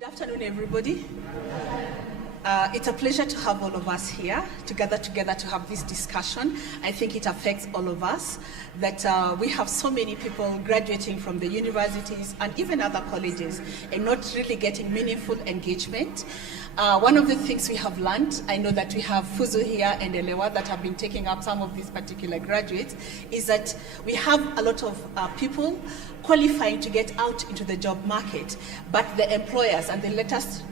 Good afternoon, everybody. It's a pleasure to have all of us here to gather together to have this discussion. I think it affects all of us that we have so many people graduating from the universities and even other colleges and not really getting meaningful engagement. One of the things we have learned, I know that we have Fuzu here and Elewa that have been taking up some of these particular graduates, is that we have a lot of people qualifying to get out into the job market, but the employers, and they let us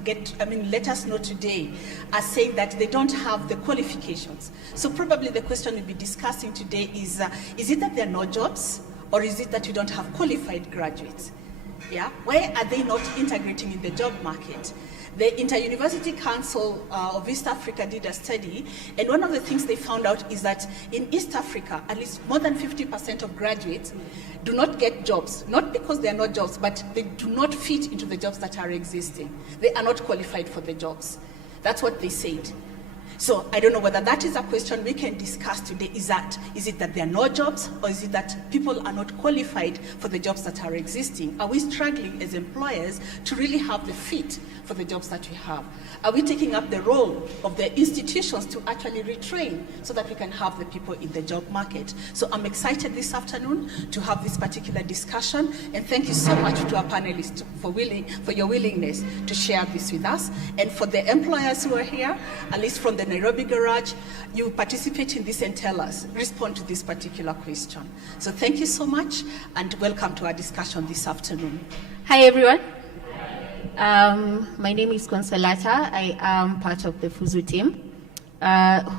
know today, are saying that they don't have the qualifications. So probably the question we'll be discussing today is it that there are no jobs, or is it that you don't have qualified graduates? Yeah, why are they not integrating in the job market? The Inter-University Council of East Africa did a study, and one of the things they found out is that in East Africa, at least more than 50% of graduates do not get jobs, not because they are not jobs, but they do not fit into the jobs that are existing. They are not qualified for the jobs. That's what they said. So I don't know whether that is a question we can discuss today. Is it that there are no jobs, or is it that people are not qualified for the jobs that are existing? Are we struggling as employers to really have the fit for the jobs that we have? Are we taking up the role of the institutions to actually retrain so that we can have the people in the job market? So I'm excited this afternoon to have this particular discussion, and thank you so much to our panelists for your willingness to share this with us. And for the employers who are here, at least from the Nairobi Garage, you participate in this and tell us, respond to this particular question. So thank you so much, and welcome to our discussion this afternoon. Hi everyone. My name is Consolata. I am part of the Fuzu team.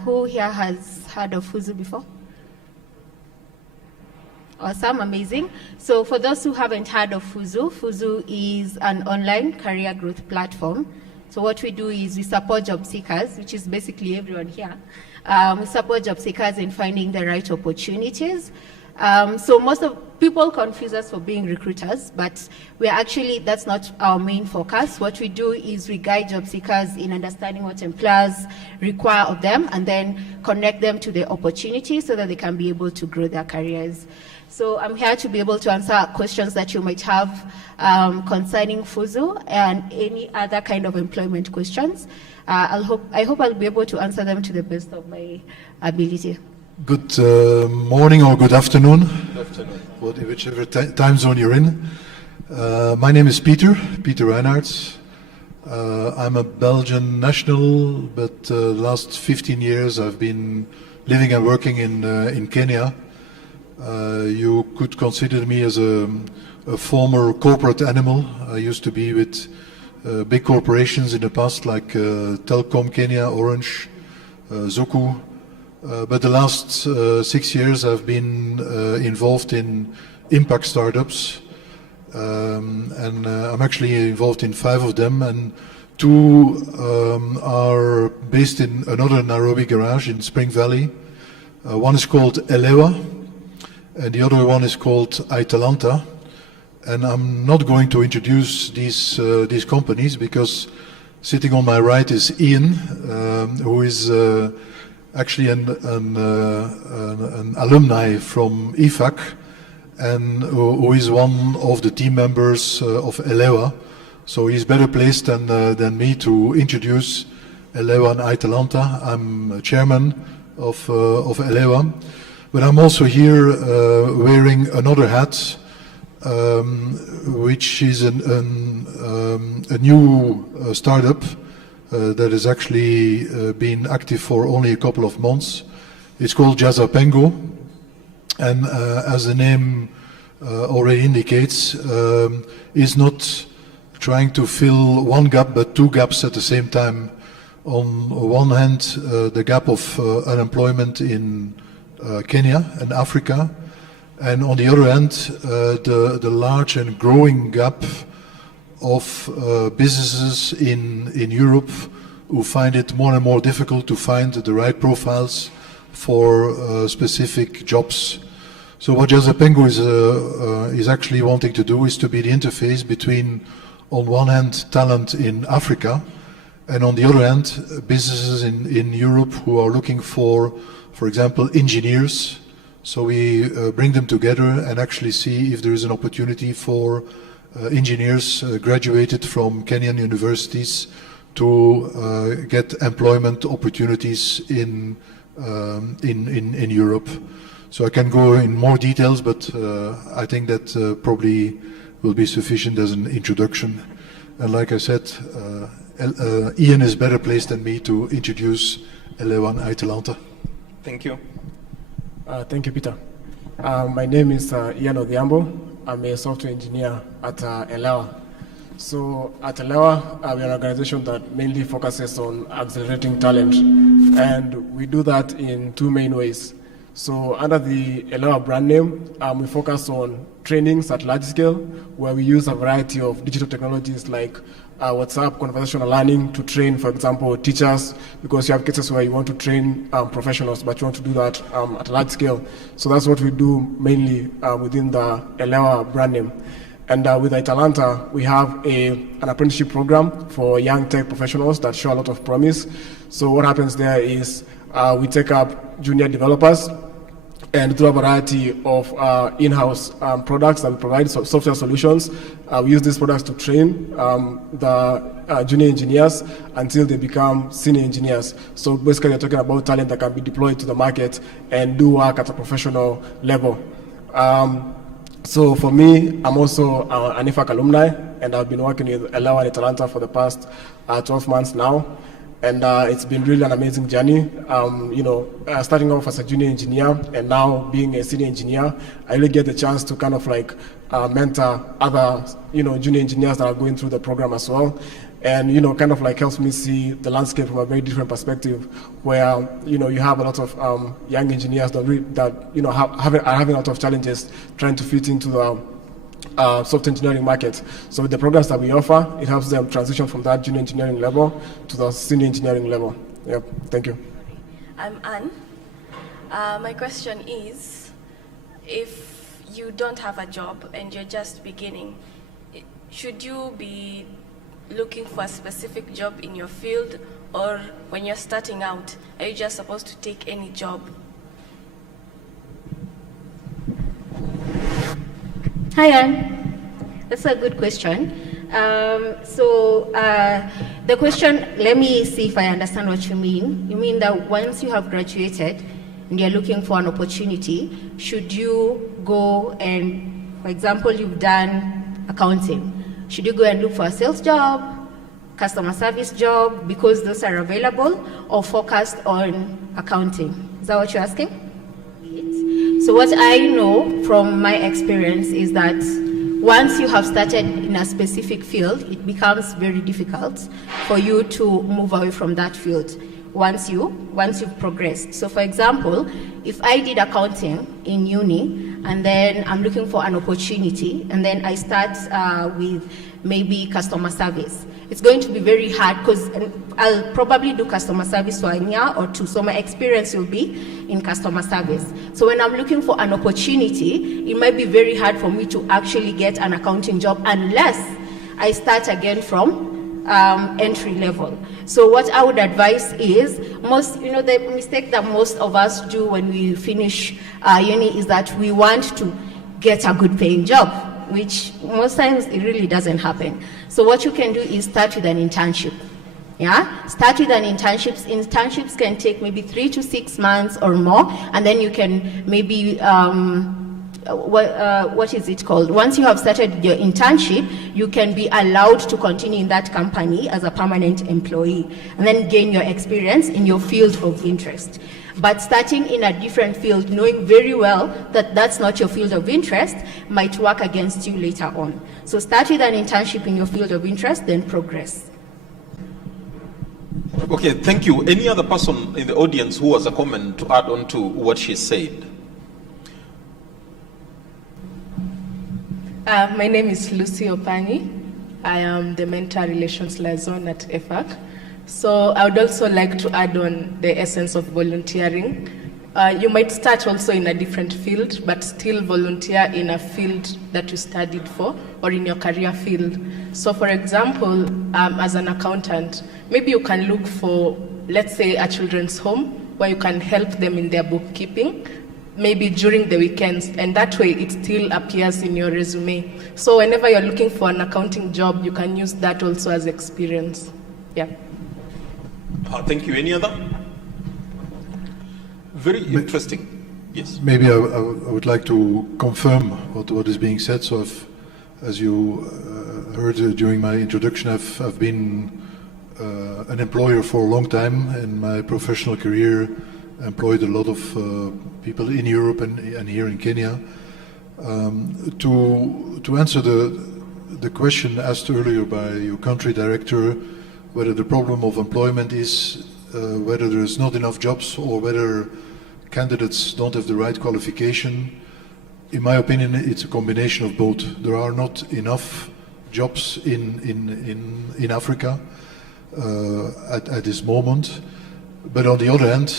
Who here has heard of Fuzu before? Awesome, amazing. So for those who haven't heard of Fuzu, Fuzu is an online career growth platform. So what we do is we support job seekers, which is basically everyone here. We support job seekers in finding the right opportunities. So most of people confuse us for being recruiters, but that's not our main focus. What we do is we guide job seekers in understanding what employers require of them, and then connect them to the opportunities so that they can be able to grow their careers. So I'm here to be able to answer questions that you might have concerning Fuzu and any other kind of employment questions. I hope I'll be able to answer them to the best of my ability. Good morning or good afternoon, whichever time zone you're in. My name is Peter Reinhardt. I'm a Belgian national, but the last 15 years I've been living and working in Kenya. You could consider me as a former corporate animal. I used to be with big corporations in the past, like Telkom Kenya, Orange, Zuku. But the last 6 years I've been involved in impact startups, and I'm actually involved in 5 of them, and 2 are based in another Nairobi Garage in Spring Valley. One is called Elewa, and the other one is called Atalanta. And I'm not going to introduce these companies, because sitting on my right is Ian, who is actually an alumni from EFAC, and who is one of the team members of Elewa. So he's better placed than me to introduce Elewa and Atalanta. I'm chairman of Elewa, but I'm also here wearing another hat, which is a new startup that has actually been active for only a couple of months. It's called Jazapengo, and as the name already indicates, is not trying to fill one gap but 2 gaps at the same time. On one hand, the gap of unemployment in Kenya and Africa, and on the other hand, the large and growing gap of businesses in Europe who find it more and more difficult to find the right profiles for specific jobs. So what Jazapengo is actually wanting to do is to be the interface between, on one hand, talent in Africa, and on the other hand, businesses in Europe who are looking for example, engineers. So we bring them together and actually see if there is an opportunity for engineers graduated from Kenyan universities to get employment opportunities in Europe. So I can go in more details, but I think that probably will be sufficient as an introduction. And like I said, Ian is better placed than me to introduce Elewa and Atalanta. Thank you. Thank you, Peter. My name is Ian Odiambo. I'm a software engineer at Elewa. So at Elewa, we're an organization that mainly focuses on accelerating talent. And we do that in two main ways. So under the Elewa brand name, we focus on trainings at large scale, where we use a variety of digital technologies like WhatsApp, conversational learning to train, for example, teachers, because you have cases where you want to train professionals, but you want to do that at a large scale. So that's what we do mainly within the Elewa brand name. And with Atalanta, we have an apprenticeship program for young tech professionals that show a lot of promise. So what happens there is we take up junior developers and do a variety of in-house products that we provide, so software solutions. We use these products to train the junior engineers until they become senior engineers. So basically, we're talking about talent that can be deployed to the market and do work at a professional level. So for me, I'm also an EFAC alumni, and I've been working with Elewa and Atalanta for the past 12 months now. And it's been really an amazing journey. Starting off as a junior engineer and now being a senior engineer, I really get the chance to kind of like mentor other, junior engineers that are going through the program as well. And, kind of like helps me see the landscape from a very different perspective where, you have a lot of young engineers that are having a lot of challenges trying to fit into the software engineering market. So with the programs that we offer, it helps them transition from that junior engineering level to the senior engineering level. Yep, thank you. I'm Anne. My question is, if you don't have a job and you're just beginning, should you be looking for a specific job in your field, or when you're starting out, are you just supposed to take any job? Hi, Anne. That's a good question. The question, let me see if I understand what you mean. You mean that once you have graduated and you're looking for an opportunity, should you go and, for example, you've done accounting, should you go and look for a sales job, customer service job, because those are available, or focused on accounting? Is that what you're asking? So what I know from my experience is that once you have started in a specific field, it becomes very difficult for you to move away from that field once you've progressed. So for example, if I did accounting in uni and then I'm looking for an opportunity and then I start with maybe customer service, it's going to be very hard because I'll probably do customer service for a year or two, so my experience will be in customer service. So when I'm looking for an opportunity, it might be very hard for me to actually get an accounting job unless I start again from entry level. So what I would advise is, the mistake that most of us do when we finish uni is that we want to get a good paying job, which most times it really doesn't happen. So what you can do is start with an internship. Yeah, start with an internship. Internships can take maybe 3 to 6 months or more, and then you can maybe what is it called? Once you have started your internship, you can be allowed to continue in that company as a permanent employee, and then gain your experience in your field of interest. But starting in a different field, knowing very well that that's not your field of interest, might work against you later on. So start with an internship in your field of interest, then progress. Okay, thank you. Any other person in the audience who has a comment to add on to what she said? My name is Lucy Opani. I am the Mentor Relations Liaison at EFAC. So I would also like to add on the essence of volunteering. You might start also in a different field, but still volunteer in a field that you studied for or in your career field. So for example, as an accountant, maybe you can look for, let's say, a children's home where you can help them in their bookkeeping. maybe during the weekends, and that way it still appears in your resume. So whenever you're looking for an accounting job, you can use that also as experience. Yeah. Thank you. Any other? Very interesting. Yes. Maybe I would like to confirm what is being said. So, as you heard during my introduction, I've been an employer for a long time. In my professional career, employed a lot of people in Europe and here in Kenya. To answer the question asked earlier by your country director, whether the problem of employment is whether there is not enough jobs or whether candidates don't have the right qualification. In my opinion, it's a combination of both. There are not enough jobs in Africa at this moment. But on the other hand,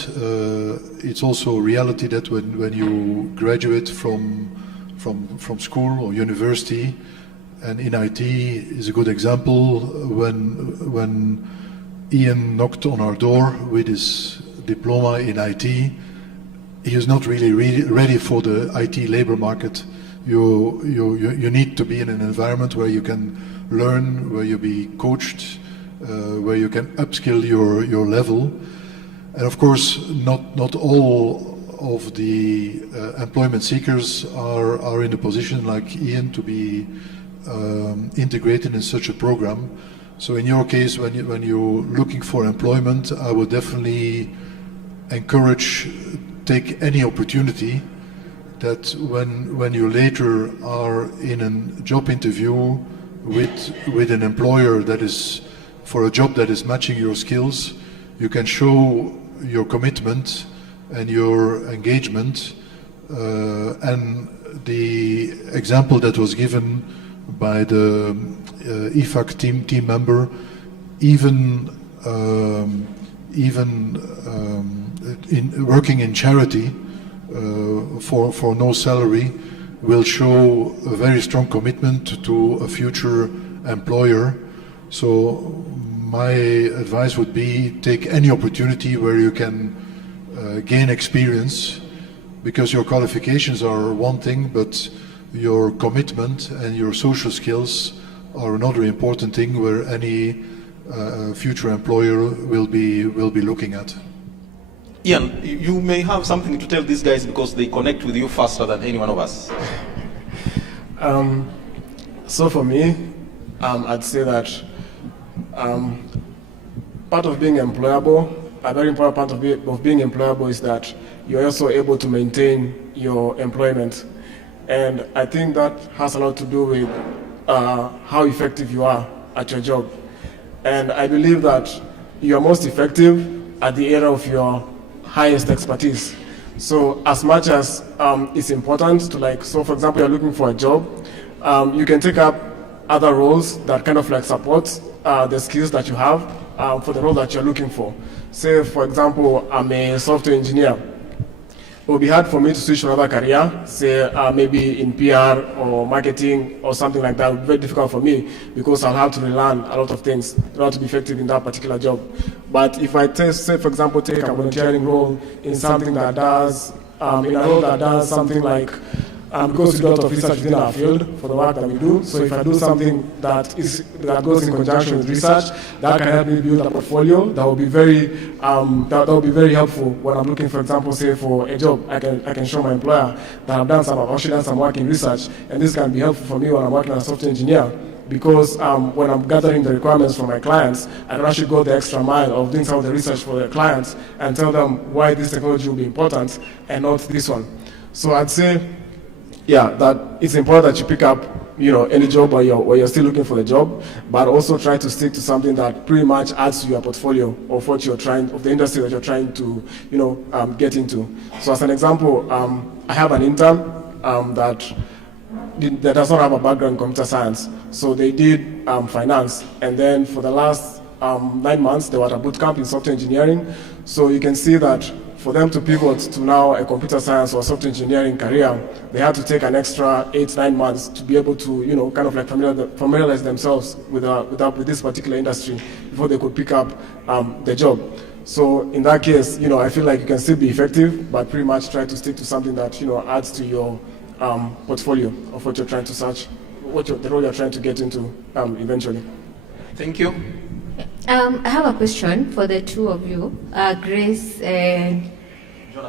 it's also a reality that when you graduate from school or university, and in IT is a good example, when Ian knocked on our door with his diploma in IT, he is not really ready for the IT labor market. You need to be in an environment where you can learn, where you be coached, where you can upskill your level. And of course, not all of the employment seekers are in a position like Ian to be integrated in such a program. So in your case, when you're looking for employment, I would definitely encourage take any opportunity that when you later are in a job interview with an employer that is for a job that is matching your skills, you can show your commitment and your engagement. And the example that was given by the EFAC team member, even in working in charity for no salary, will show a very strong commitment to a future employer. So my advice would be take any opportunity where you can gain experience, because your qualifications are one thing, but your commitment and your social skills are another important thing where any future employer will be looking at. Ian, you may have something to tell these guys because they connect with you faster than any one of us. So for me, I'd say that part of being employable, a very important part of being employable is that you're also able to maintain your employment. And I think that has a lot to do with how effective you are at your job. And I believe that you are most effective at the area of your highest expertise. So as much as it's important to so for example, you're looking for a job, you can take up other roles that kind of support the skills that you have for the role that you're looking for. Say, for example, I'm a software engineer. It would be hard for me to switch to another career, say maybe in PR or marketing or something like that. It would be very difficult for me because I'll have to relearn a lot of things in order to be effective in that particular job. But if I say, for example, take a volunteering role in something that does, in a role that does something like, because we do a lot of research within our field for the work that we do. So if I do something that goes in conjunction with research, that can help me build a portfolio that will be very that will be very helpful when I'm looking, for example, say for a job. I can show my employer that I've actually done some work in research, and this can be helpful for me when I'm working as a software engineer. Because when I'm gathering the requirements from my clients, I can actually go the extra mile of doing some of the research for the clients and tell them why this technology will be important and not this one. So I'd say, yeah, that it's important that you pick up, any job where you're still looking for the job, but also try to stick to something that pretty much adds to your portfolio of what of the industry that you're trying to, get into. So as an example, I have an intern that does not have a background in computer science. So they did finance, and then for the last 9 months, they were at a boot camp in software engineering. So you can see that for them to pivot to now a computer science or software engineering career, they had to take an extra 8-9 months to be able to, kind of like familiarize themselves with this particular industry before they could pick up the job. So in that case, I feel like you can still be effective, but pretty much try to stick to something that, adds to your portfolio of what you're trying to search, the role you're trying to get into eventually. Thank you. I have a question for the two of you, Grace and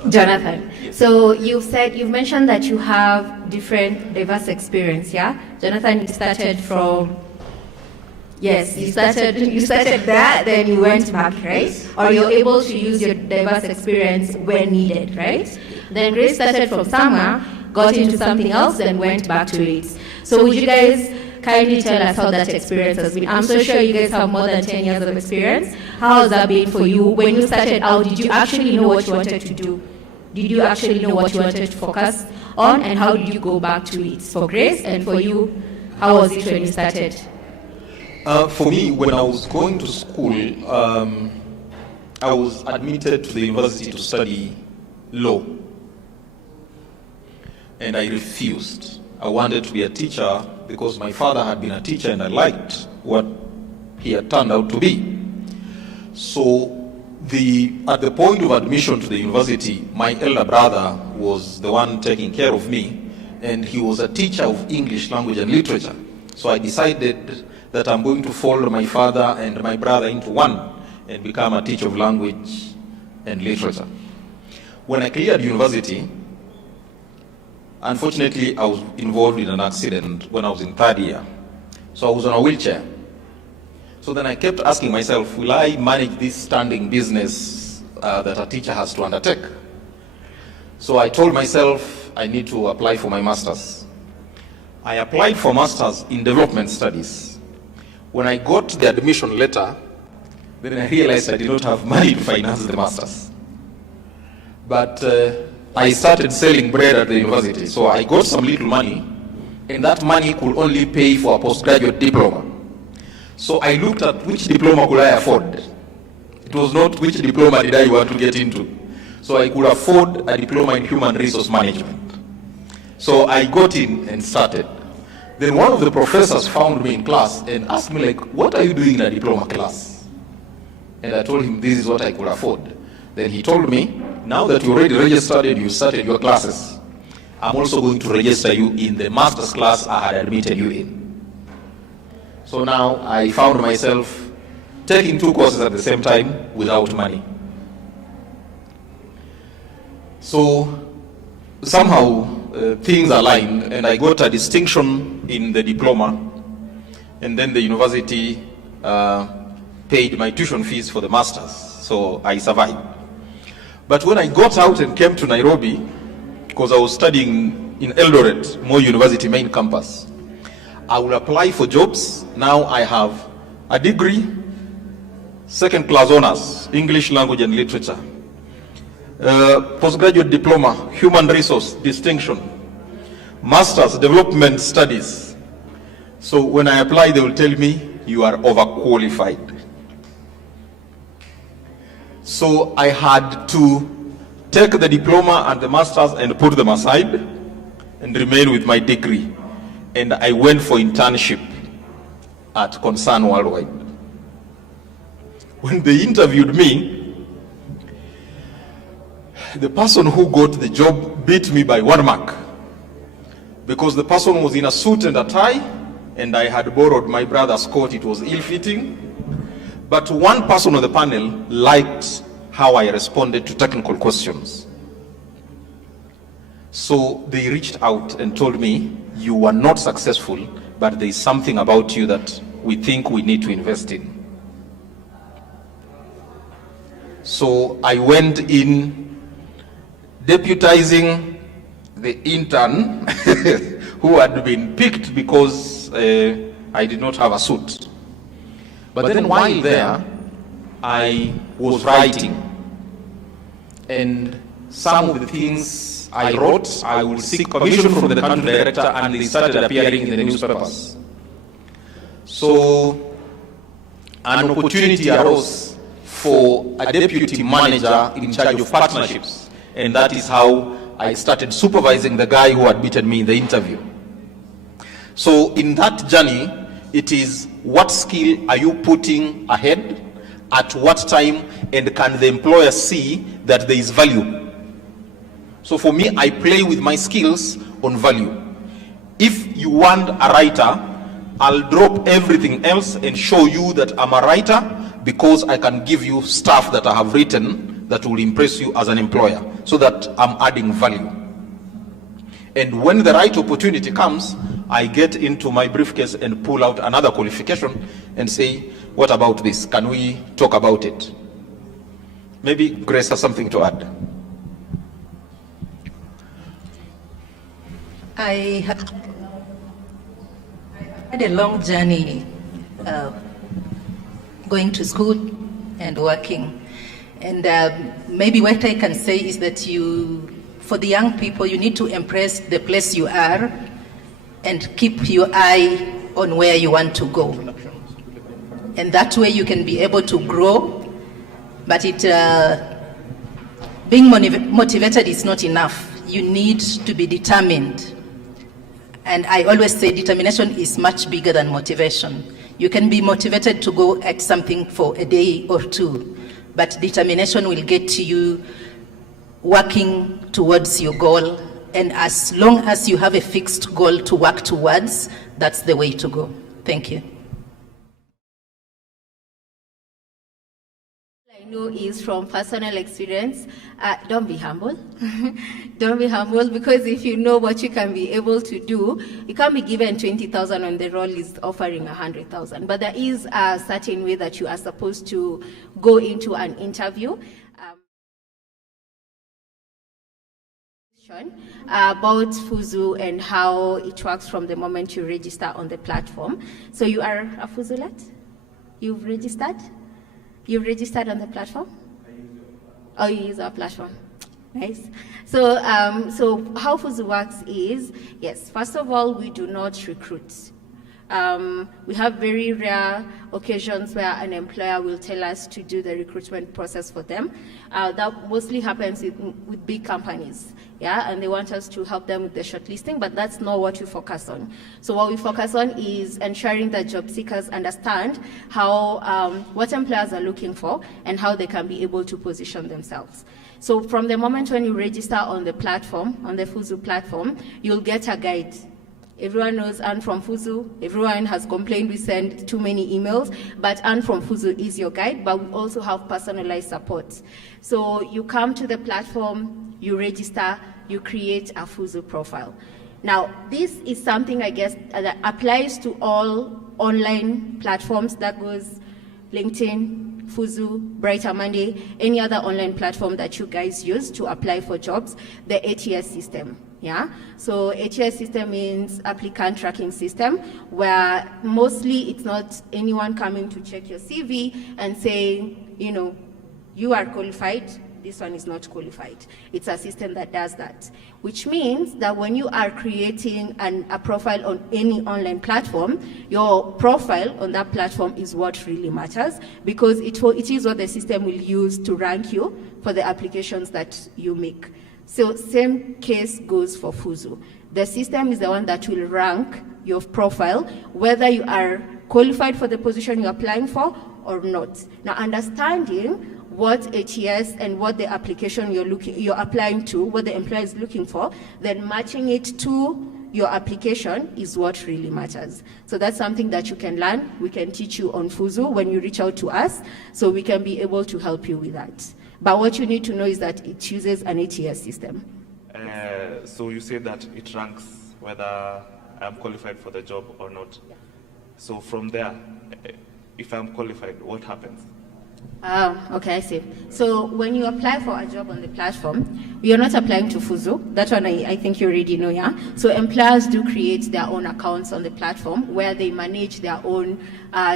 Jonathan. Yes. So you've mentioned that you have different diverse experience, yeah? Jonathan, you started from, yes, you started that, then you went back, right? Yes. Or you're able to use your diverse experience when needed, right? Then Grace started from summer, got into something else, then went back to it. So would you guys kindly tell us how that experience has been? I'm so sure you guys have more than 10 years of experience. How has that been for you? When you started out, did you actually know what you wanted to do? Did you actually know what you wanted to focus on? And how did you go back to it? For Grace, and for you, how was it when you started? For me, when I was going to school, I was admitted to the university to study law. And I refused. I wanted to be a teacher because my father had been a teacher and I liked what he had turned out to be. So at the point of admission to the university, my elder brother was the one taking care of me, and he was a teacher of English language and literature. So I decided that I'm going to fold my father and my brother into one and become a teacher of language and literature. When I cleared university, unfortunately, I was involved in an accident when I was in third year. So I was on a wheelchair. So then I kept asking myself, will I manage this standing business that a teacher has to undertake? So I told myself I need to apply for my master's. I applied for master's in development studies. When I got the admission letter, then I realized I did not have money to finance the master's. But I started selling bread at the university, so I got some little money, and that money could only pay for a postgraduate diploma. So I looked at which diploma could I afford. It was not which diploma did I want to get into. So I could afford a diploma in human resource management. So I got in and started. Then one of the professors found me in class and asked me, like, what are you doing in a diploma class? And I told him this is what I could afford. Then he told me, now that you already registered and you started your classes, I'm also going to register you in the master's class I had admitted you in. So now I found myself taking 2 courses at the same time without money. So somehow things aligned, and I got a distinction in the diploma, and then the university paid my tuition fees for the master's, so I survived. But when I got out and came to Nairobi, because I was studying in Eldoret, Moi University main campus, I will apply for jobs. Now I have a degree, second class honors, English language and literature, postgraduate diploma, human resource distinction, master's development studies. So when I apply, they will tell me you are overqualified. So I had to take the diploma and the master's and put them aside and remain with my degree. And I went for internship at Concern Worldwide. When they interviewed me, the person who got the job beat me by 1 mark, because the person was in a suit and a tie, and I had borrowed my brother's coat. It was ill-fitting. But one person on the panel liked how I responded to technical questions. So they reached out and told me, you were not successful, but there is something about you that we think we need to invest in. So I went in deputizing the intern who had been picked because I did not have a suit. But then while there, I was writing. And some of the things I wrote, I would seek permission from the country director, and they started appearing in the newspapers. So an opportunity arose for a deputy manager in charge of partnerships. And that is how I started supervising the guy who had beaten me in the interview. So in that journey, it is what skill are you putting ahead, at what time, and can the employer see that there is value? So for me, I play with my skills on value. If you want a writer, I'll drop everything else and show you that I'm a writer because I can give you stuff that I have written that will impress you as an employer, so that I'm adding value. And when the right opportunity comes, I get into my briefcase and pull out another qualification and say, what about this? Can we talk about it? Maybe Grace has something to add. I had a long journey going to school and working. And maybe what I can say is that for the young people, you need to embrace the place you are and keep your eye on where you want to go. And that way you can be able to grow, but being motivated is not enough. You need to be determined. And I always say determination is much bigger than motivation. You can be motivated to go at something for a day or two, but determination will get you working towards your goal. And as long as you have a fixed goal to work towards, that's the way to go. Thank you. I know is from personal experience. Don't be humble. Don't be humble, because if you know what you can be able to do, you can't be given 20,000 when the role is offering 100,000. But there is a certain way that you are supposed to go into an interview. About Fuzu and how it works from the moment you register on the platform. So you are a Fuzulet? You've registered? You've registered on the platform? Oh, you use our platform. Nice. So, so how Fuzu works is, yes, first of all, we do not recruit. We have very rare occasions where an employer will tell us to do the recruitment process for them. That mostly happens with big companies, yeah, and they want us to help them with the shortlisting, but that's not what we focus on. So what we focus on is ensuring that job seekers understand how, what employers are looking for and how they can be able to position themselves. So from the moment when you register on the platform, on the Fuzu platform, you'll get a guide. Everyone knows Anne from Fuzu. Everyone has complained we send too many emails, but Anne from Fuzu is your guide, but we also have personalized support. So you come to the platform, you register, you create a Fuzu profile. Now, this is something, I guess, that applies to all online platforms. That goes LinkedIn, Fuzu, Brighter Monday, any other online platform that you guys use to apply for jobs, the ATS system. Yeah, so ATS system means applicant tracking system, where mostly it's not anyone coming to check your CV and saying, you know, you are qualified, this one is not qualified. It's a system that does that, which means that when you are creating a profile on any online platform, your profile on that platform is what really matters, because it is what the system will use to rank you for the applications that you make. So same case goes for Fuzu. The system is the one that will rank your profile, whether you are qualified for the position you're applying for or not. Now, understanding what ATS and what the application you're applying to, what the employer is looking for, then matching it to your application is what really matters. So that's something that you can learn. We can teach you on Fuzu when you reach out to us, so we can be able to help you with that. But what you need to know is that it uses an ATS system. So you say that it ranks whether I'm qualified for the job or not. Yeah. So from there, if I'm qualified, what happens? Okay, I see. So when you apply for a job on the platform, you're not applying to Fuzu. That one I think you already know, yeah? So employers do create their own accounts on the platform where they manage their own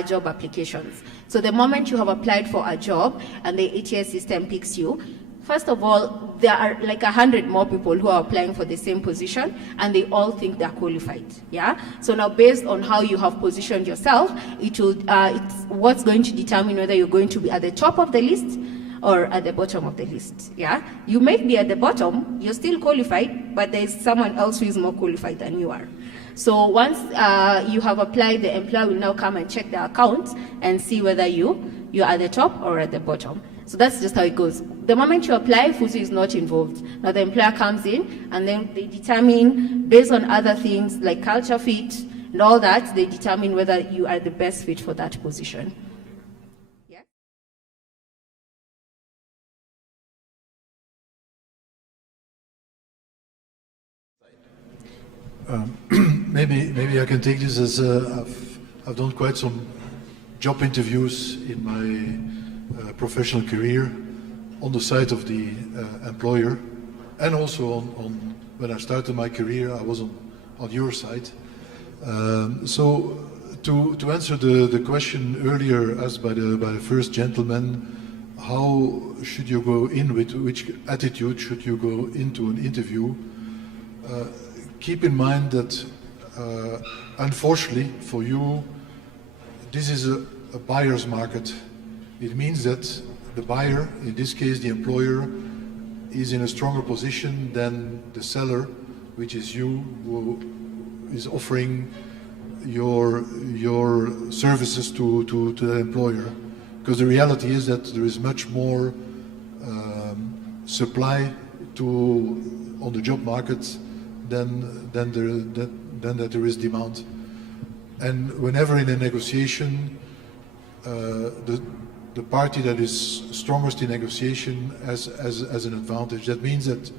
job applications. So the moment you have applied for a job and the ATS system picks you, First of all, there are like 100 more people who are applying for the same position, and they all think they're qualified. Yeah. So now, based on how you have positioned yourself, it's what's going to determine whether you're going to be at the top of the list or at the bottom of the list. Yeah. You might be at the bottom, you're still qualified, but there's someone else who is more qualified than you are. So once you have applied, the employer will now come and check the account and see whether you're at the top or at the bottom. So that's just how it goes. The moment you apply, FUSU is not involved. Now the employer comes in, and then they determine, based on other things like culture fit and all that, they determine whether you are the best fit for that position. Yeah. Maybe I can take this as I've done quite some job interviews in my professional career on the side of the employer, and also on when I started my career, I was on your side. So to answer the question earlier asked by the first gentleman, how should you go in, with which attitude should you go into an interview? Keep in mind that unfortunately for you, this is a buyer's market. It means that the buyer, in this case the employer, is in a stronger position than the seller, which is you, who is offering your services to the employer. Because the reality is that there is much more supply on the job market than that there is demand. And whenever in a negotiation, the party that is strongest in negotiation has an advantage. That means that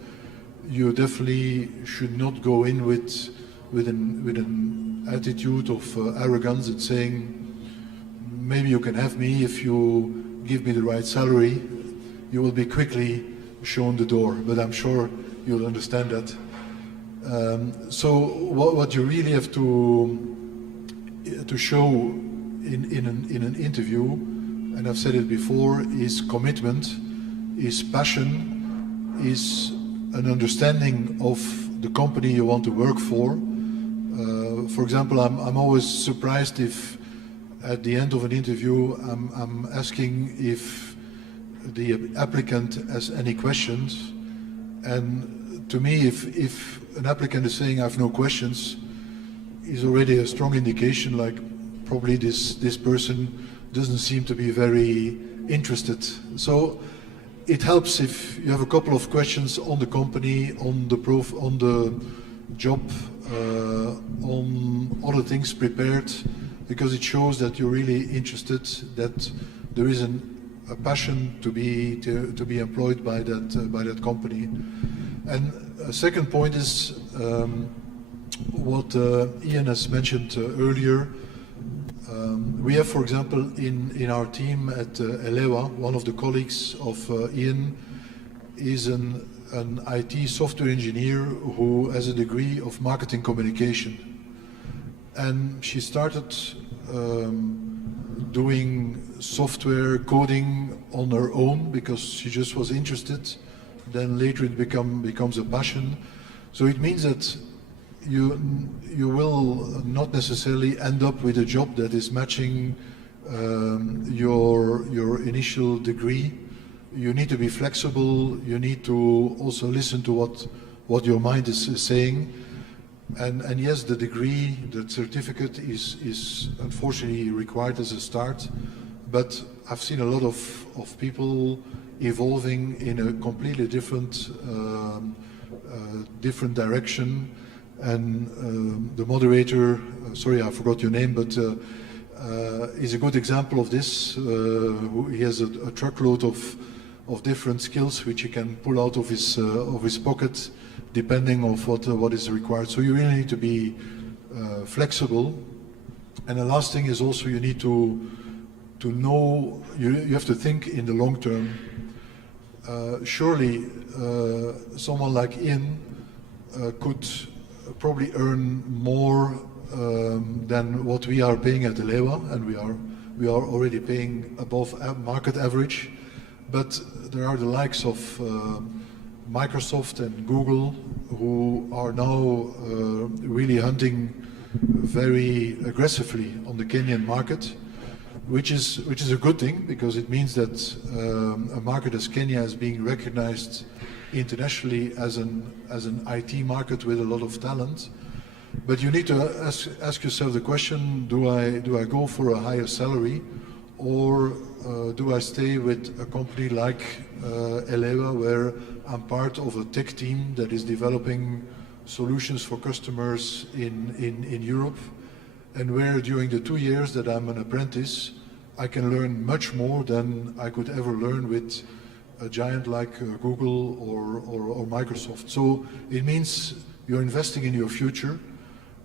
you definitely should not go in with an attitude of arrogance and saying, maybe you can have me if you give me the right salary. You will be quickly shown the door, but I'm sure you'll understand that. So what you really have to show in an interview, and I've said it before, is commitment, is passion, is an understanding of the company you want to work for. For example, I'm always surprised if at the end of an interview I'm asking if the applicant has any questions, and to me if an applicant is saying I have no questions, is already a strong indication, like probably this person doesn't seem to be very interested. So it helps if you have a couple of questions on the company, on the job, on other things prepared, because it shows that you're really interested, that there is a passion to be employed by that company. And a second point is what Ian has mentioned earlier. We have, for example, in our team at Elewa, one of the colleagues of Ian is an IT software engineer who has a degree of marketing communication. And she started doing software coding on her own because she just was interested. Then later it becomes a passion. So it means that you will not necessarily end up with a job that is matching your initial degree. You need to be flexible. You need to also listen to what your mind is saying. And yes, the degree, the certificate is unfortunately required as a start. But I've seen a lot of people evolving in a completely different direction. And the moderator, sorry I forgot your name, but is a good example of this. He has a truckload of different skills which he can pull out of his pocket, depending on what is required. So you really need to be flexible. And the last thing is also you need to know, you have to think in the long term. Surely someone like Ian could probably earn more than what we are paying at Elewa, and we are already paying above market average. But there are the likes of Microsoft and Google who are now really hunting very aggressively on the Kenyan market, which is a good thing, because it means that a market as Kenya is being recognized internationally as an IT market with a lot of talent. But you need to ask yourself the question: do I go for a higher salary, or do I stay with a company like Elewa, where I'm part of a tech team that is developing solutions for customers in Europe, and where during the 2 years that I'm an apprentice, I can learn much more than I could ever learn with a giant like Google or Microsoft. So it means you're investing in your future,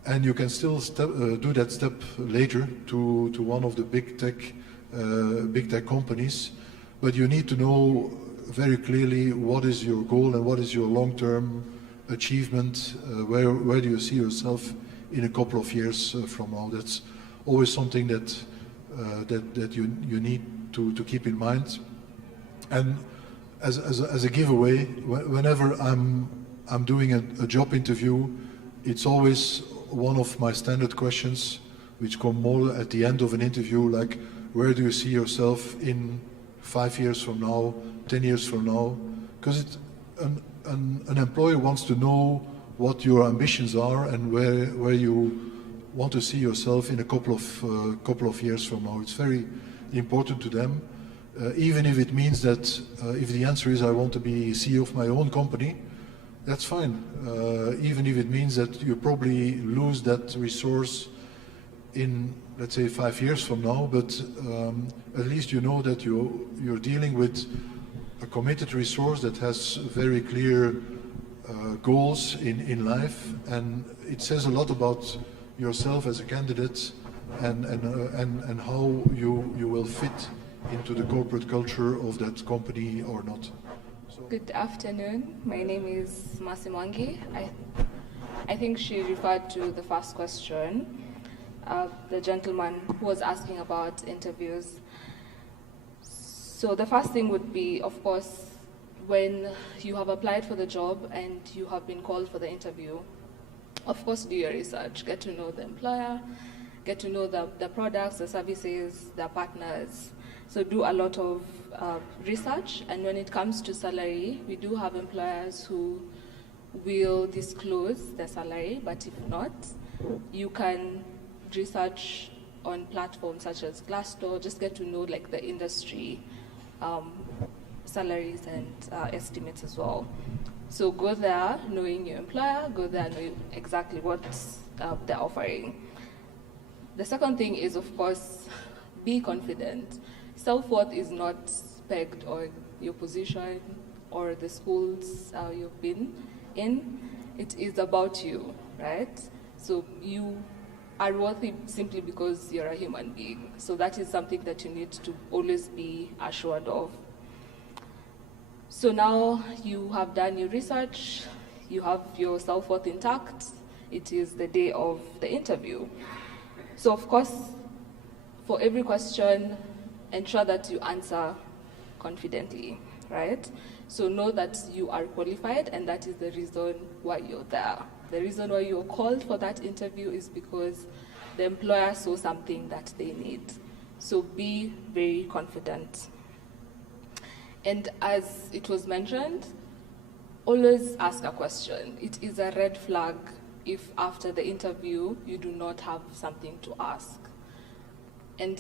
and you can still do that step later to one of the big tech companies. But you need to know very clearly what is your goal and what is your long-term achievement. Where do you see yourself in a couple of years from now? That's always something that you need to keep in mind. And as a giveaway, whenever I'm doing a job interview, it's always one of my standard questions, which come more at the end of an interview, like, where do you see yourself in 5 years from now, 10 years from now? Because an employer wants to know what your ambitions are and where you want to see yourself in a couple of years from now. It's very important to them, even if it means that if the answer is I want to be CEO of my own company, that's fine. Even if it means that you probably lose that resource in, let's say, 5 years from now, but at least you know that you're dealing with a committed resource that has very clear goals in life, and it says a lot about yourself as a candidate and how you will fit into the corporate culture of that company or not. Good afternoon. My name is Masimwangi. I think she referred to the first question, the gentleman who was asking about interviews. So the first thing would be, of course, when you have applied for the job and you have been called for the interview, of course, do your research, get to know the employer, get to know the products, the services, the partners. So do a lot of research, and when it comes to salary, we do have employers who will disclose the salary, but if not, you can research on platforms such as Glassdoor, just get to know like the industry salaries and estimates as well. So go there knowing your employer, go there knowing exactly what they're offering. The second thing is, of course, be confident. Self-worth is not pegged on your position or the schools you've been in. It is about you, right? So you are worthy simply because you're a human being. So that is something that you need to always be assured of. So now you have done your research, you have your self-worth intact, it is the day of the interview. So of course, for every question, ensure that you answer confidently, right? So know that you are qualified, and that is the reason why you're there. The reason why you're called for that interview is because the employer saw something that they need. So be very confident. And as it was mentioned, always ask a question. It is a red flag if after the interview you do not have something to ask. And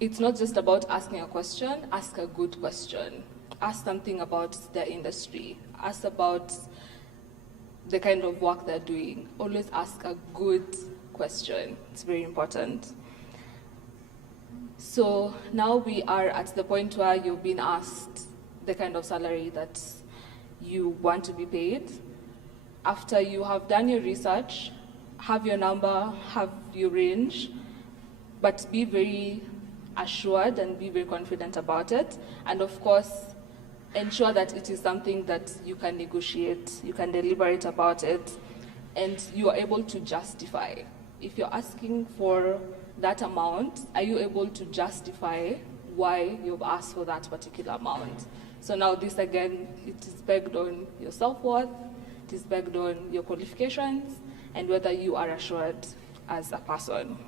it's not just about asking a question, ask a good question. Ask something about their industry. Ask about the kind of work they're doing. Always ask a good question. It's very important. So now we are at the point where you've been asked the kind of salary that you want to be paid. After you have done your research, have your number, have your range, but be very assured and be very confident about it. And of course, ensure that it is something that you can negotiate, you can deliberate about it, and you are able to justify. If you're asking for that amount, are you able to justify why you've asked for that particular amount. So now this again, it is based on your self-worth, it is based on your qualifications, and whether you are assured as a person.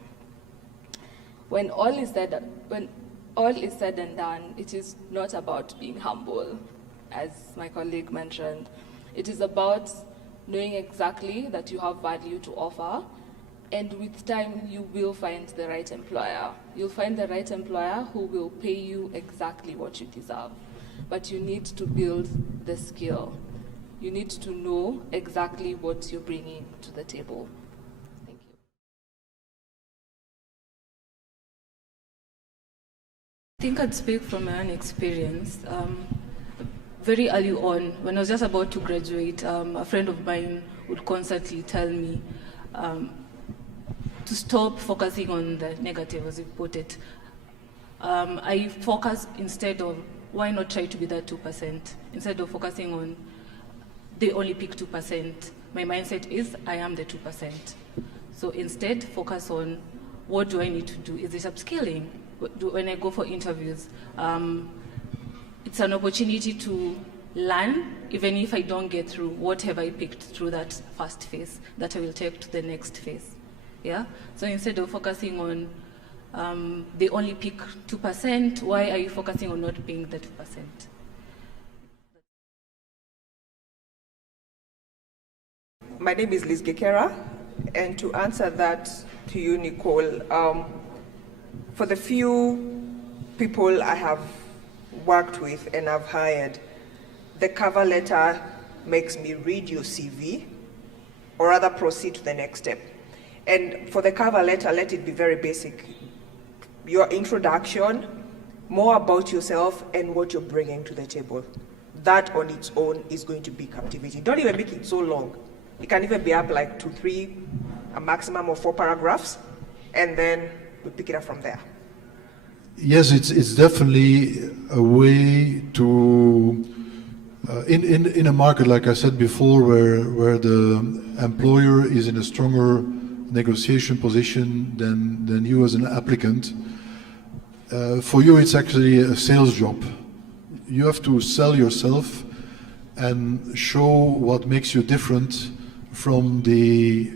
When all is said and done, it is not about being humble, as my colleague mentioned. It is about knowing exactly that you have value to offer, and with time you will find the right employer. You'll find the right employer who will pay you exactly what you deserve. But you need to build the skill. You need to know exactly what you're bringing to the table. Thank you. I think I'd speak from my own experience. Very early on, when I was just about to graduate, a friend of mine would constantly tell me to stop focusing on the negative, as you put it. I focus instead of, why not try to be that 2%? Instead of focusing on, they only pick 2%, my mindset is, I am the 2%. So instead, focus on, what do I need to do? Is it upskilling? When I go for interviews, it's an opportunity to learn, even if I don't get through, what have I picked through that first phase that I will take to the next phase. Yeah? So instead of focusing on, they only pick 2%, why are you focusing on not being the 2%? My name is Liz Gekera, and to answer that to you, Nicole, for the few people I have worked with and I've hired, the cover letter makes me read your CV, or rather proceed to the next step. And for the cover letter, let it be very basic. Your introduction, more about yourself and what you're bringing to the table. That on its own is going to be captivating. Don't even make it so long. It can even be up like 2, 3, a maximum of 4 paragraphs, and then we pick it up from there. Yes, it's definitely a way to, in a market, like I said before, where the employer is in a stronger negotiation position than you as an applicant. For you, it's actually a sales job. You have to sell yourself and show what makes you different from the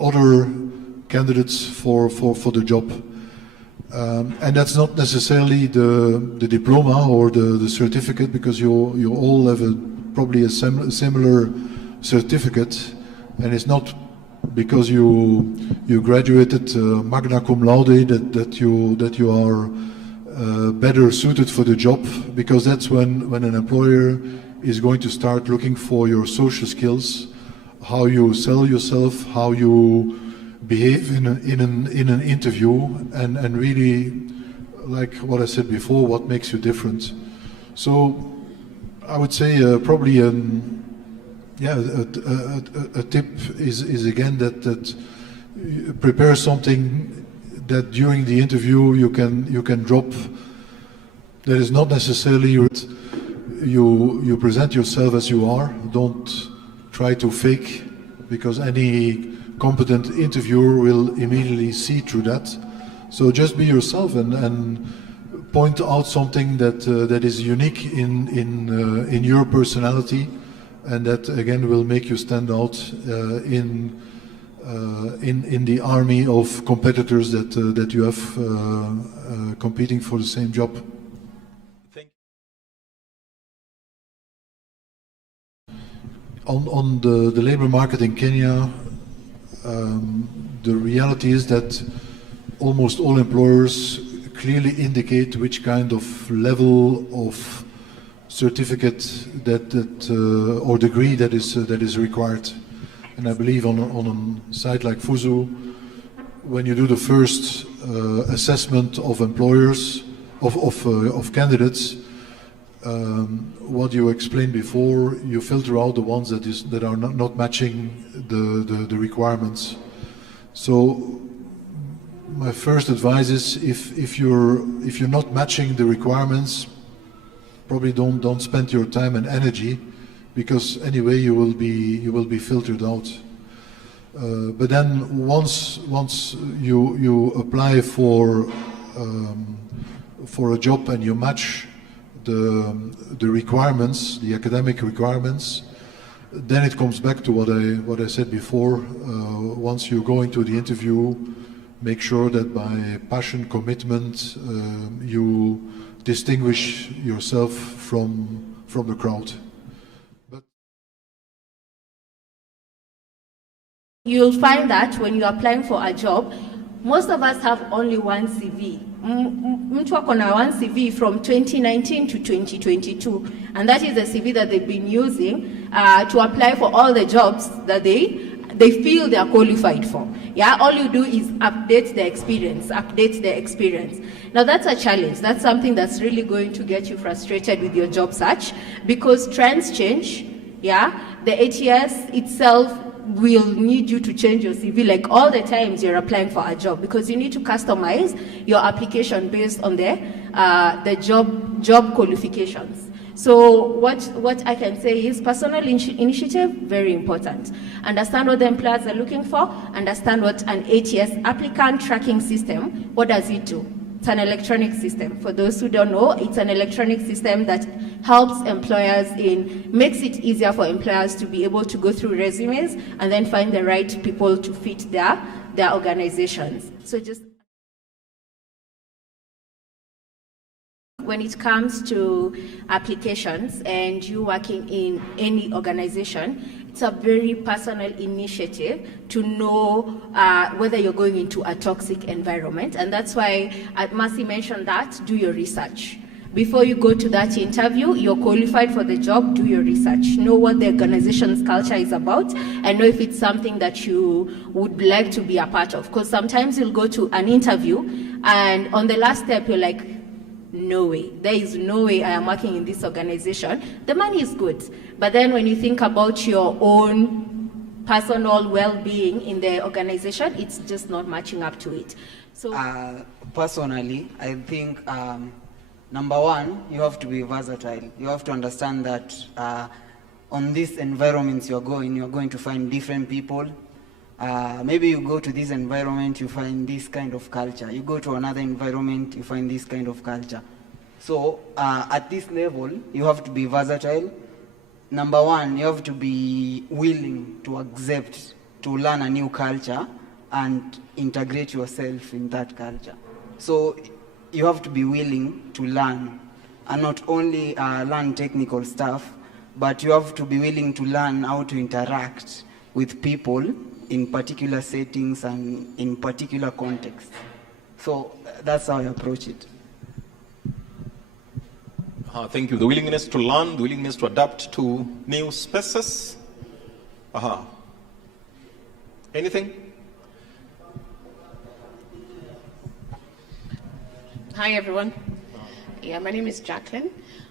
other candidates for the job. And that's not necessarily the diploma or the certificate, because you all have probably a similar certificate, and it's not because you graduated magna cum laude that you are better suited for the job, because that's when an employer is going to start looking for your social skills, how you sell yourself, how you behave in an interview, and really, like what I said before, what makes you different. So I would say probably a tip is again that prepare something that during the interview you can drop, that is not necessarily you present yourself as you are. Don't try to fake, because any competent interviewer will immediately see through that. So just be yourself and point out something that is unique in your personality, and that again will make you stand out in the army of competitors that you have competing for the same job. On the labor market in Kenya, the reality is that almost all employers clearly indicate which kind of level of certificate or degree that is required. And I believe on a site like Fuzu, when you do the first assessment of employers, of candidates, what you explained before, you filter out the ones that are not matching the requirements. So my first advice is, if you're not matching the requirements, probably don't spend your time and energy, because anyway you will be filtered out. But then once you apply for for a job and you match the requirements, the academic requirements, then it comes back to what I said before. Once you go into the interview, make sure that by passion, commitment, you distinguish yourself from the crowd. You'll find that when you're applying for a job, most of us have only one CV. Mtu ako na one CV from 2019 to 2022, and that is the CV that they've been using to apply for all the jobs that they feel they are qualified for. Yeah, all you do is update the experience. Now that's a challenge. That's something that's really going to get you frustrated with your job search, because trends change. Yeah, the ATS itself will need you to change your CV like all the times you're applying for a job, because you need to customize your application based on the job qualifications. So what I can say is personal initiative, very important. Understand what the employers are looking for, understand what an ATS, applicant tracking system, what does it do? It's an electronic system. For those who don't know, it's an electronic system that helps employers makes it easier for employers to be able to go through resumes and then find the right people to fit their organizations. So just when it comes to applications and you working in any organization, it's a very personal initiative to know whether you're going into a toxic environment. And that's why Mercy mentioned that, do your research. Before you go to that interview, you're qualified for the job, do your research. Know what the organization's culture is about and know if it's something that you would like to be a part of. Because sometimes you'll go to an interview and on the last step, you're like, no way. There is no way I am working in this organization. The money is good. But then when you think about your own personal well-being in the organization, it's just not matching up to it. So, personally, I think number one, you have to be versatile. You have to understand that on these environments you're going to find different people. Maybe you go to this environment, you find this kind of culture. You go to another environment, you find this kind of culture. So at this level, you have to be versatile. Number one, you have to be willing to accept, to learn a new culture and integrate yourself in that culture. So you have to be willing to learn, and not only learn technical stuff, but you have to be willing to learn how to interact with people in particular settings and in particular contexts. So that's how I approach it. Thank you. The willingness to learn, the willingness to adapt to new spaces. Anything? Hi, everyone. Yeah, my name is Jacqueline.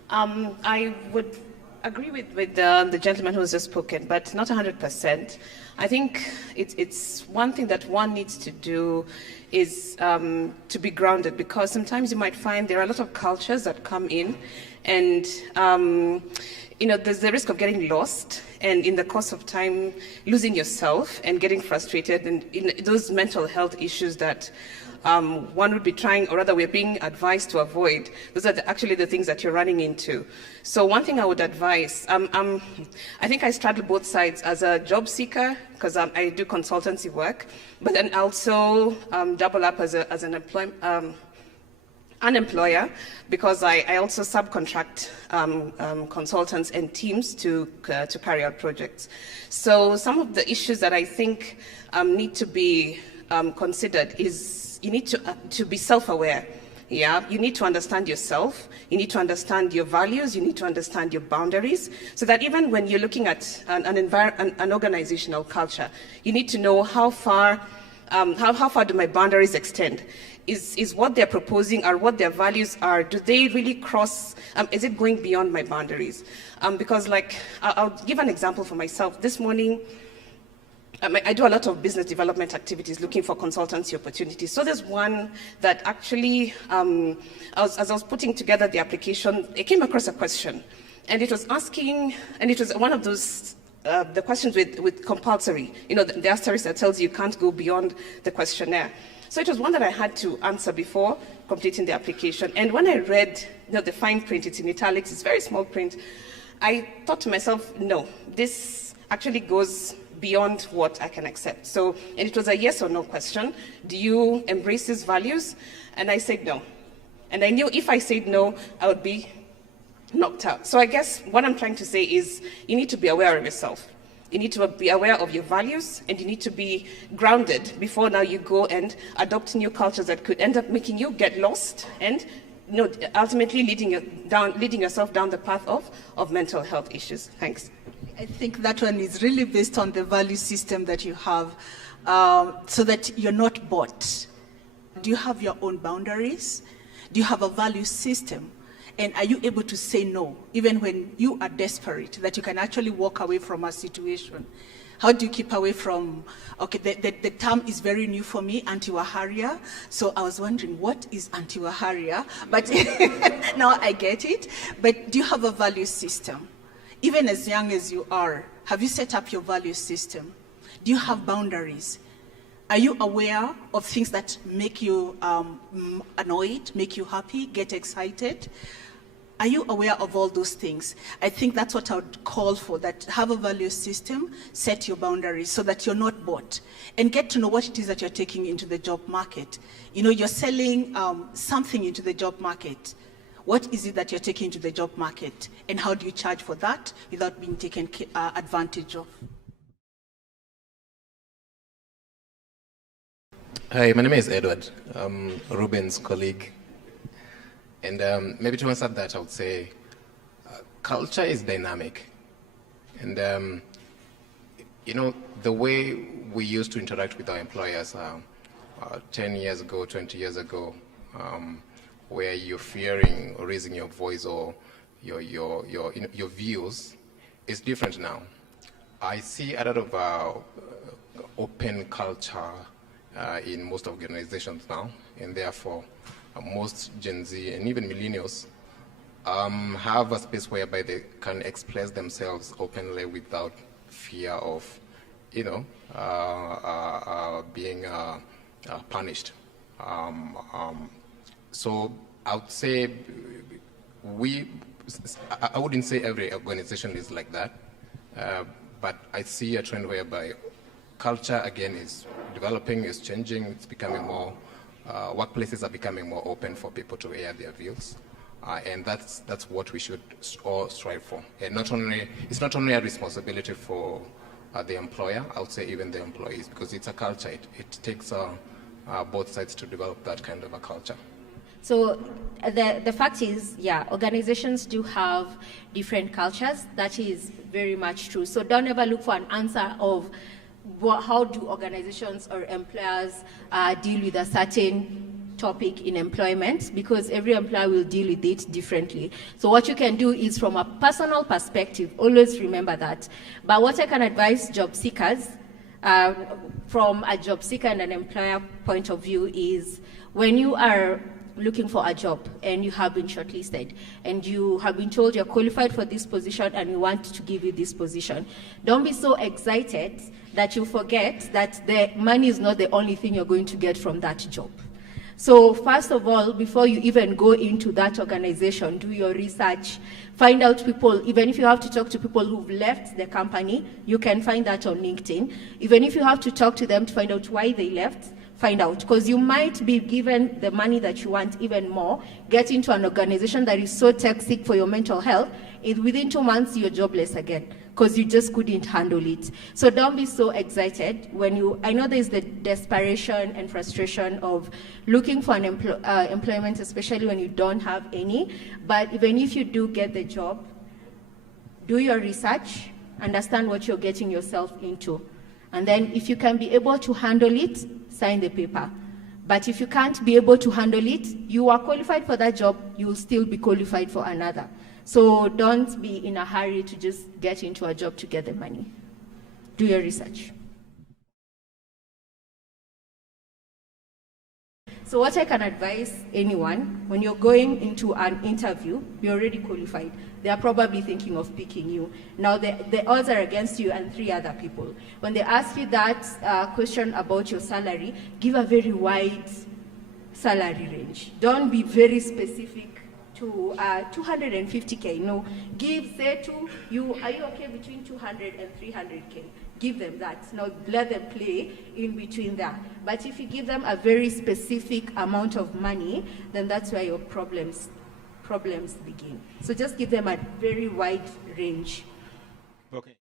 I would agree with the gentleman who's just spoken, but not 100%. I think it's one thing that one needs to do is to be grounded, because sometimes you might find there are a lot of cultures that come in, and there's the risk of getting lost, and in the course of time losing yourself and getting frustrated, and in those mental health issues that one would be trying, or rather we're being advised to avoid. Those are actually the things that you're running into. So one thing I would advise, I think I straddle both sides as a job seeker, because I do consultancy work, but then also double up as an employer, because I also subcontract consultants and teams to carry out projects. So some of the issues that I think need to be considered is you need to be self-aware. Yeah, you need to understand yourself, you need to understand your values, you need to understand your boundaries, so that even when you're looking at an organizational culture, you need to know how far do my boundaries extend? Is what they're proposing or what their values are, do they really cross, is it going beyond my boundaries? Because I'll give an example for myself. This morning, I do a lot of business development activities looking for consultancy opportunities. So there's one that actually, as I was putting together the application, I came across a question. And it was asking, and it was one of those, the questions with compulsory, the asterisk that tells you can't go beyond the questionnaire. So it was one that I had to answer before completing the application. And when I read the fine print, it's in italics, it's very small print, I thought to myself, no, this actually goes beyond what I can accept. So, and it was a yes or no question. Do you embrace these values? And I said no. And I knew if I said no, I would be knocked out. So I guess what I'm trying to say is you need to be aware of yourself. You need to be aware of your values, and you need to be grounded before now you go and adopt new cultures that could end up making you get lost and ultimately leading yourself down the path of mental health issues. Thanks. I think that one is really based on the value system that you have, so that you're not bought. Do you have your own boundaries? Do you have a value system? And are you able to say no, even when you are desperate, that you can actually walk away from a situation? How do you keep away from, okay, the term is very new for me, anti-waharia. So I was wondering, what is anti-waharia? But now I get it. But do you have a value system? Even as young as you are, have you set up your value system? Do you have boundaries? Are you aware of things that make you annoyed, make you happy, get excited? Are you aware of all those things? I think that's what I would call for, that have a value system, set your boundaries so that you're not bought, and get to know what it is that you're taking into the job market. You're selling something into the job market. What is it that you're taking into the job market, and how do you charge for that without being taken advantage of? Hi, my name is Edward. I'm Ruben's colleague. And maybe to answer that, I would say culture is dynamic. And, the way we used to interact with our employers 10 years ago, 20 years ago, where you're fearing or raising your voice or your views, is different now. I see a lot of open culture in most organizations now, and therefore most Gen Z and even millennials have a space whereby they can express themselves openly without fear of, being punished. So I would say I wouldn't say every organization is like that, but I see a trend whereby culture again is developing, is changing, it's becoming more, workplaces are becoming more open for people to air their views. And that's what we should all strive for. And it's not only a responsibility for the employer, I would say even the employees, because it's a culture. It takes both sides to develop that kind of a culture. So the fact is, organizations do have different cultures. That is very much true. So don't ever look for an answer of how do organizations or employers deal with a certain topic in employment, because every employer will deal with it differently. So what you can do is from a personal perspective, always remember that. But what I can advise job seekers from a job seeker and an employer point of view is when you are looking for a job and you have been shortlisted and you have been told you're qualified for this position and we want to give you this position, don't be so excited that you forget that the money is not the only thing you're going to get from that job. So first of all, before you even go into that organization, do your research, find out people. Even if you have to talk to people who've left the company, you can find that on LinkedIn. Even if you have to talk to them to find out why they left, find out, because you might be given the money that you want even more, get into an organization that is so toxic for your mental health, within 2 months you're jobless again, because you just couldn't handle it. So don't be so excited when I know there's the desperation and frustration of looking for an employment, especially when you don't have any, but even if you do get the job, do your research, understand what you're getting yourself into. And then if you can be able to handle it, sign the paper. But if you can't be able to handle it, you are qualified for that job, you will still be qualified for another. So don't be in a hurry to just get into a job to get the money. Do your research. So what I can advise anyone, when you're going into an interview, you're already qualified. They are probably thinking of picking you. Now the odds are against you and 3 other people. When they ask you that question about your salary, give a very wide salary range. Don't be very specific to 250K. No, say to you, are you okay between 200 and 300K? Give them that. Now let them play in between that. But if you give them a very specific amount of money, then that's where your problems begin. So just give them a very wide range. Okay.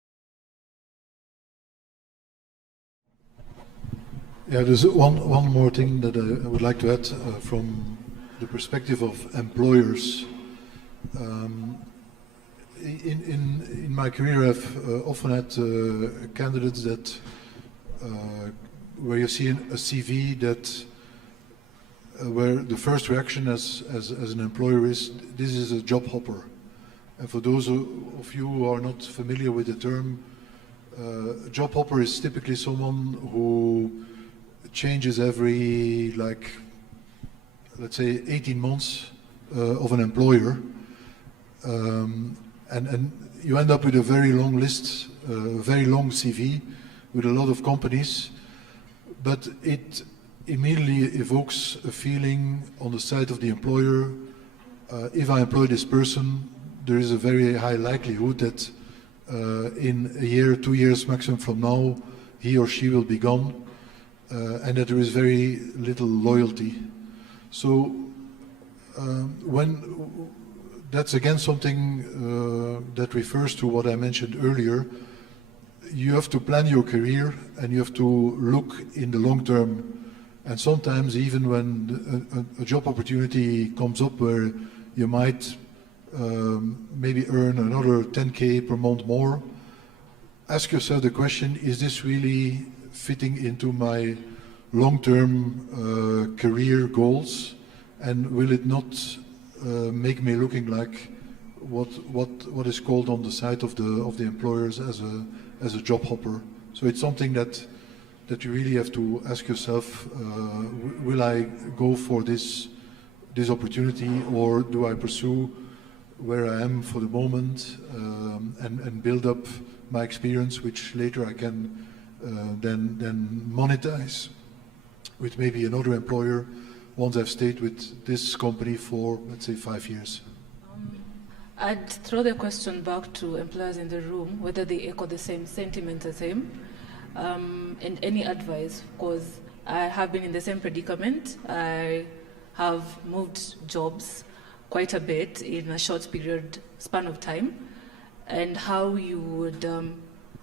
Yeah, there's one more thing that I would like to add from the perspective of employers. In my career, I've often had candidates that where you see a CV that where the first reaction as an employer is, this is a job hopper. And for those of you who are not familiar with the term, job hopper is typically someone who changes every, like, let's say 18 months of an employer. And you end up with a very long list, a very long CV with a lot of companies, but it immediately evokes a feeling on the side of the employer, if I employ this person, there is a very high likelihood that in a year, 2 years maximum from now, he or she will be gone, and that there is very little loyalty. So that's again something that refers to what I mentioned earlier. You have to plan your career and you have to look in the long term. And sometimes even when a job opportunity comes up where you might maybe earn another 10K per month more, ask yourself the question, is this really fitting into my long-term career goals? And will it not make me looking like what is called on the side of the employers as a job hopper? So it's something that you really have to ask yourself, will I go for this opportunity, or do I pursue where I am for the moment and build up my experience, which later I can then monetize with maybe another employer once I've stayed with this company for, let's say, 5 years. I'd throw the question back to employers in the room, whether they echo the same sentiment as him, and any advice, because I have been in the same predicament. I have moved jobs quite a bit in a short span of time, and how you would,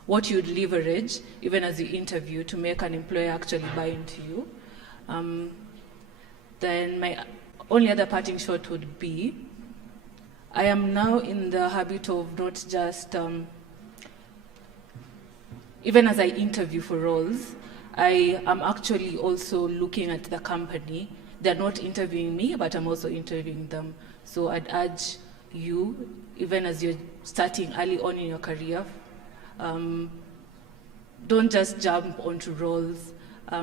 what you'd leverage, even as you interview, to make an employer actually buy into you. Then my only other parting shot would be, I am now in the habit of not just, even as I interview for roles, I am actually also looking at the company. They're not interviewing me, but I'm also interviewing them. So I'd urge you, even as you're starting early on in your career, don't just jump onto roles.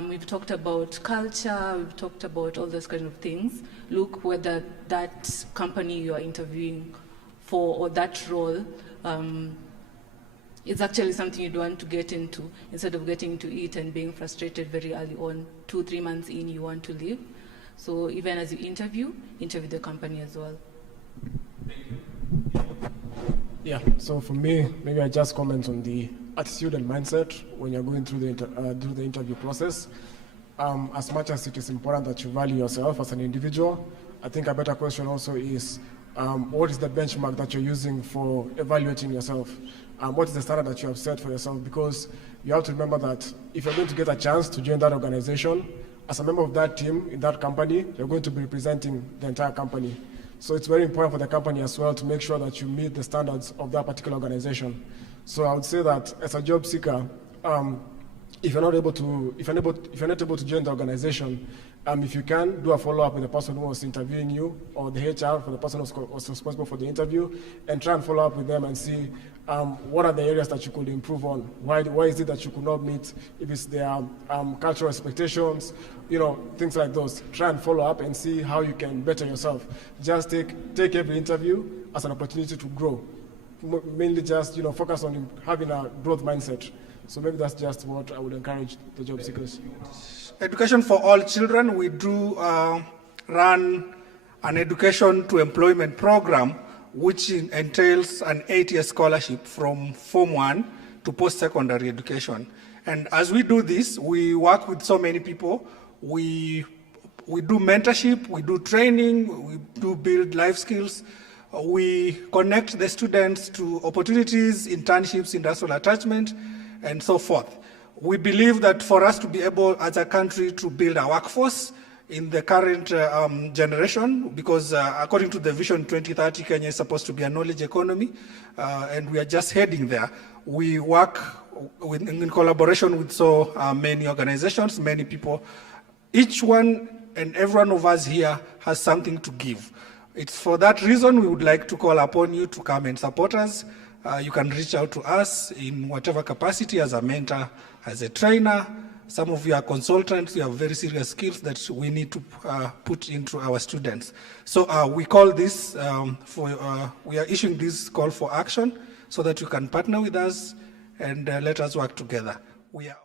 We've talked about culture, we've talked about all those kind of things. Look whether that company you are interviewing for or that role is actually something you'd want to get into, instead of getting into it and being frustrated very early on. 2-3 months in, you want to leave. So even as you interview the company as well. Yeah, so for me, maybe I just comment on the attitude and mindset when you're going through the interview process. As much as it is important that you value yourself as an individual, I think a better question also is, what is the benchmark that you're using for evaluating yourself? What is the standard that you have set for yourself? Because you have to remember that if you're going to get a chance to join that organization, as a member of that team in that company, you're going to be representing the entire company. So it's very important for the company as well to make sure that you meet the standards of that particular organization. So I would say that as a job seeker, if you're not able to join the organization, if you can, do a follow-up with the person who was interviewing you, or the HR for the person who was responsible for the interview, and try and follow up with them and see what are the areas that you could improve on. Why is it that you could not meet? If it's their cultural expectations, things like those. Try and follow up and see how you can better yourself. Just take every interview as an opportunity to grow. Mainly just focus on having a growth mindset. So maybe that's just what I would encourage the job seekers. Education for all children. We do run an education to employment program which entails an 8-year scholarship from Form 1 to post-secondary education. And as we do this, we work with so many people. We do mentorship, we do training, we do build life skills. We connect the students to opportunities, internships, industrial attachment, and so forth. We believe that for us to be able as a country to build a workforce in the current generation, because according to the Vision 2030, Kenya is supposed to be a knowledge economy, and we are just heading there. We work in collaboration with so many organizations, many people. Each one and every one of us here has something to give. It's for that reason we would like to call upon you to come and support us. You can reach out to us in whatever capacity, as a mentor, as a trainer. Some of you are consultants, you have very serious skills that we need to put into our students. So we call this, we are issuing this call for action so that you can partner with us and let us work together. We are